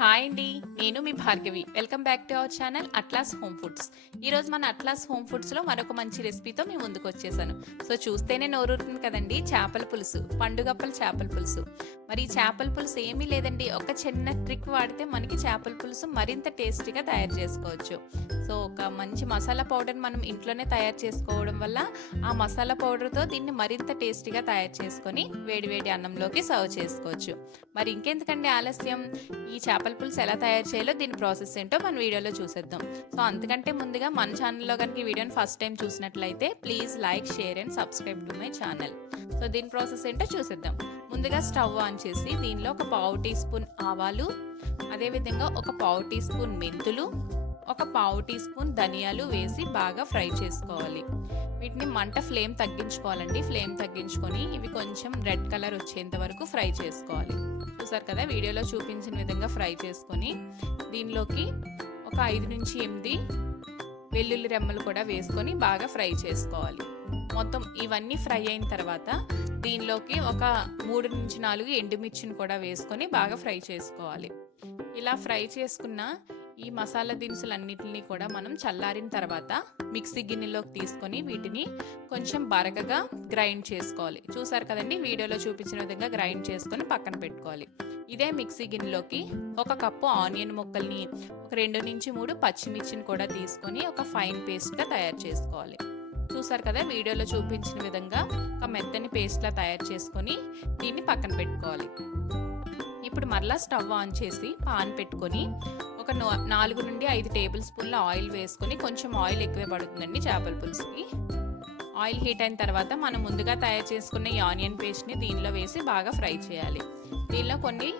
Hi అండి, నేను మీ Bhargavi. Welcome back to our channel Atlas home foods. ఈరోజు మన అట్లాస్ హోమ్ ఫుడ్స్లో మరొక మంచి రెసిపీతో మీ ముందుకు వచ్చేసాను. సో చూస్తేనే నోరూరుతుంది కదండి, చేపల పులుసు, పండుగప్పల చేపల పులుసు. మరి ఈ చేపల పులుసు ఏమీ లేదండి, ఒక చిన్న ట్రిక్ వాడితే మనకి చేపల పులుసు మరింత టేస్టీగా తయారు చేసుకోవచ్చు. సో ఒక మంచి మసాలా పౌడర్ మనం ఇంట్లోనే తయారు చేసుకోవడం వల్ల ఆ మసాలా పౌడర్తో దీన్ని మరింత టేస్టీగా తయారు చేసుకొని వేడివేడి అన్నంలోకి సర్వ్ చేసుకోవచ్చు. మరి ఇంకెందుకండి ఆలస్యం, ఈ చేపల పులుసు ఎలా తయారు చేయాలో దీని ప్రాసెస్ ఏంటో మన వీడియోలో చూసేద్దాం. సో అంతకంటే ముందుగా మన ఛానల్లో కనుక ఈ వీడియోని ఫస్ట్ టైం చూసినట్లయితే please like, share and subscribe to my channel. So దీని ప్రాసెస్ ఏంటో చూసేద్దాం. ముందుగా స్టవ్ ఆన్ చేసి దీనిలో ఒక పావు టీ స్పూన్ ఆవాలు, అదేవిధంగా ఒక పావు టీ స్పూన్ మెంతులు, ఒక పావు టీ స్పూన్ ధనియాలు వేసి బాగా ఫ్రై చేసుకోవాలి. వీటిని మంట ఫ్లేమ్ తగ్గించుకోవాలండి. ఫ్లేమ్ తగ్గించుకొని ఇవి కొంచెం రెడ్ కలర్ వచ్చేంత వరకు ఫ్రై చేసుకోవాలి. చూసారు కదా, వీడియోలో చూపించిన విధంగా ఫ్రై చేసుకొని దీనిలోకి ఒక 5 నుంచి 8 వెల్లుల్లి రెమ్మలు కూడా వేసుకొని బాగా ఫ్రై చేసుకోవాలి. మొత్తం ఇవన్నీ ఫ్రై అయిన తర్వాత దీనిలోకి ఒక 3 నుంచి 4 ఎండుమిర్చిని కూడా వేసుకొని బాగా ఫ్రై చేసుకోవాలి. ఇలా ఫ్రై చేసుకున్న ఈ మసాలా దినుసులన్నిటిని కూడా మనం చల్లారిన తర్వాత మిక్సీ గిన్నెలోకి తీసుకొని వీటిని కొంచెం బరకగా గ్రైండ్ చేసుకోవాలి. చూసారు కదండి, వీడియోలో చూపించిన విధంగా గ్రైండ్ చేసుకొని పక్కన పెట్టుకోవాలి. ఇదే మిక్సీ గిన్నెలోకి ఒక కప్పు ఆనియన్ ముక్కల్ని, ఒక 2 నుంచి 3 పచ్చిమిర్చిని కూడా తీసుకొని ఒక ఫైన్ పేస్ట్గా తయారు చేసుకోవాలి. చూసారు కదా, వీడియోలో చూపించిన విధంగా ఒక మెత్తని పేస్ట్లా తయారు చేసుకొని దీన్ని పక్కన పెట్టుకోవాలి. ఇప్పుడు మరలా స్టవ్ ఆన్ చేసి పాన్ పెట్టుకొని ఒక 4 నుండి 5 టేబుల్ స్పూన్ల ఆయిల్ వేసుకొని, కొంచెం ఆయిల్ ఎక్కువే పడుతుందండి చేపల పులుసుకి. ఆయిల్ హీట్ అయిన తర్వాత మనం ముందుగా తయారు చేసుకున్న ఈ ఆనియన్ పేస్ట్ని దీనిలో వేసి బాగా ఫ్రై చేయాలి. దీనిలో కొన్ని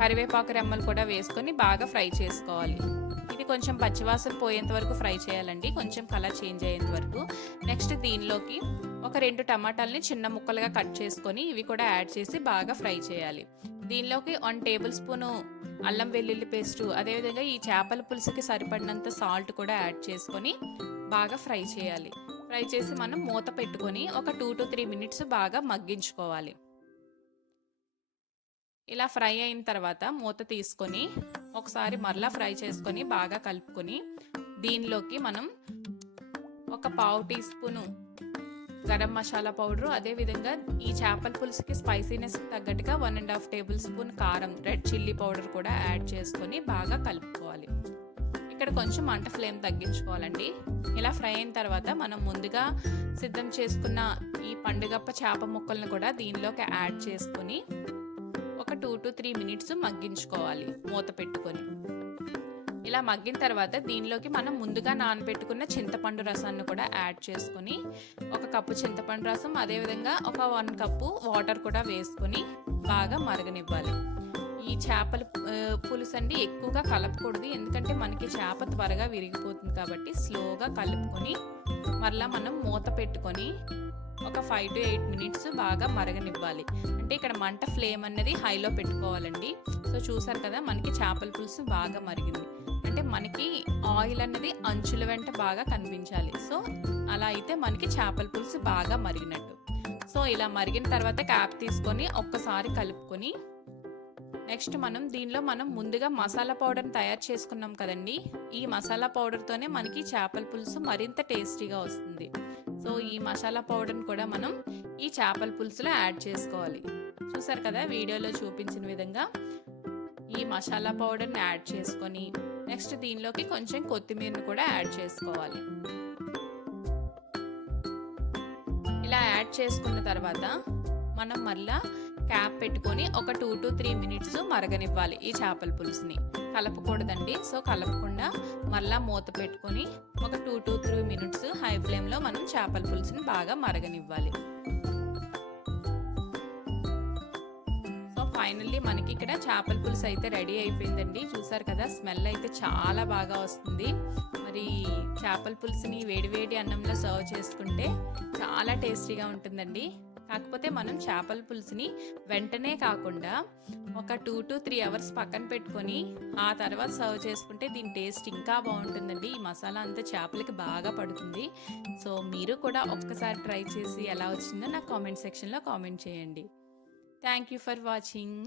కరివేపాకు రెమ్మలు కూడా వేసుకొని బాగా ఫ్రై చేసుకోవాలి. ఇది కొంచెం పచ్చివాసన పోయేంత వరకు ఫ్రై చేయాలండి, కొంచెం కలర్ చేంజ్ అయ్యేంత వరకు. నెక్స్ట్ దీనిలోకి ఒక 2 టమాటాలని చిన్న ముక్కలుగా కట్ చేసుకొని ఇవి కూడా యాడ్ చేసి బాగా ఫ్రై చేయాలి. దీనిలోకి 1 టేబుల్ స్పూను అల్లం వెల్లుల్లి పేస్టు, అదేవిధంగా ఈ చేపల పులుసుకి సరిపడినంత సాల్ట్ కూడా యాడ్ చేసుకొని బాగా ఫ్రై చేయాలి. ఫ్రై చేసి మనం మూత పెట్టుకొని ఒక 2 to 3 మినిట్స్ బాగా మగ్గించుకోవాలి. ఇలా ఫ్రై అయిన తర్వాత మూత తీసుకొని ఒకసారి మరలా ఫ్రై చేసుకొని బాగా కలుపుకొని దీనిలోకి మనం ఒక పావు teaspoon garam masala powder, అదేవిధంగా ఈ చేపల పులుసుకి స్పైసీనెస్ తగ్గట్టుగా 1.5 టేబుల్ స్పూన్ కారం, రెడ్ చిల్లీ పౌడర్ కూడా యాడ్ చేసుకొని బాగా కలుపుకోవాలి. ఇక్కడ కొంచెం మంట ఫ్లేమ్ తగ్గించుకోవాలండి. ఇలా ఫ్రై అయిన తర్వాత మనం ముందుగా సిద్ధం చేసుకున్న ఈ పండుగప్ప చేప ముక్కలను కూడా దీనిలోకి యాడ్ చేసుకొని ఒక 2 to 3 మినిట్స్ మగ్గించుకోవాలి మూత పెట్టుకొని. ఇలా మగ్గిన తర్వాత దీనిలోకి మనం ముందుగా నానబెట్టుకున్న చింతపండు రసాన్ని కూడా యాడ్ చేసుకొని ఒక కప్పు చింతపండు రసం, అదేవిధంగా ఒక 1 కప్పు వాటర్ కూడా వేసుకొని బాగా మరగనివ్వాలి. ఈ చేపల పులుసు అండి ఎక్కువగా కలపకూడదు, ఎందుకంటే మనకి చేప త్వరగా విరిగిపోతుంది కాబట్టి స్లోగా కలుపుకొని మరలా మనం మూత పెట్టుకొని ఒక 5 to 8 మినిట్స్ బాగా మరగనివ్వాలి. అంటే ఇక్కడ మంట ఫ్లేమ్ అనేది హైలో పెట్టుకోవాలండి. సో చూసారు కదా, మనకి చేపల పులుసు బాగా మరిగింది. అంటే మనకి ఆయిల్ అన్నది అంచుల వెంట బాగా కనిపించాలి. సో అలా అయితే మనకి చేపల పులుసు బాగా మరిగినట్టు. సో ఇలా మరిగిన తర్వాత క్యాప్ తీసుకొని ఒక్కసారి కలుపుకొని నెక్స్ట్ దీనిలో మనం ముందుగా మసాలా పౌడర్ని తయారు చేసుకున్నాం కదండి, ఈ మసాలా పౌడర్తోనే మనకి చేపల పులుసు మరింత టేస్టీగా వస్తుంది. సో ఈ మసాలా పౌడర్ని కూడా మనం ఈ చేపల పులుసులో యాడ్ చేసుకోవాలి. చూసారు కదా, వీడియోలో చూపించిన విధంగా ఈ మసాలా పౌడర్ని యాడ్ చేసుకొని నెక్స్ట్ దీనిలోకి కొంచెం కొత్తిమీరని కూడా యాడ్ చేసుకోవాలి. ఇలా యాడ్ చేసుకున్న తర్వాత మనం మళ్ళా క్యాప్ పెట్టుకొని ఒక 2 to 3 మినిట్స్ మరగనివ్వాలి. ఈ చేపల పులుసుని కలపకూడదండి. సో కలపకుండా మళ్ళా మూత పెట్టుకొని ఒక 2 to 3 మినిట్స్ హై ఫ్లేమ్లో మనం చేపల పులుసుని బాగా మరగనివ్వాలి. సో ఫైనల్లీ మనకి ఇక్కడ చేపల పులుసు అయితే రెడీ అయిపోయిందండి. చూసారు కదా, స్మెల్ అయితే చాలా బాగా వస్తుంది. మరి చేపల పులుసుని వేడివేడి అన్నంలో సర్వ్ చేసుకుంటే చాలా టేస్టీగా ఉంటుందండి. కాకపోతే మనం చేపల పులుసుని వెంటనే కాకుండా ఒక 2 to 3 అవర్స్ పక్కన పెట్టుకొని ఆ తర్వాత సర్వ్ చేసుకుంటే దీని టేస్ట్ ఇంకా బాగుంటుందండి. ఈ మసాలా అంతా చేపలకి బాగా పడుతుంది. సో మీరు కూడా ఒక్కసారి ట్రై చేసి ఎలా వచ్చిందో నాకు కామెంట్ సెక్షన్లో కామెంట్ చేయండి. Thank you for watching.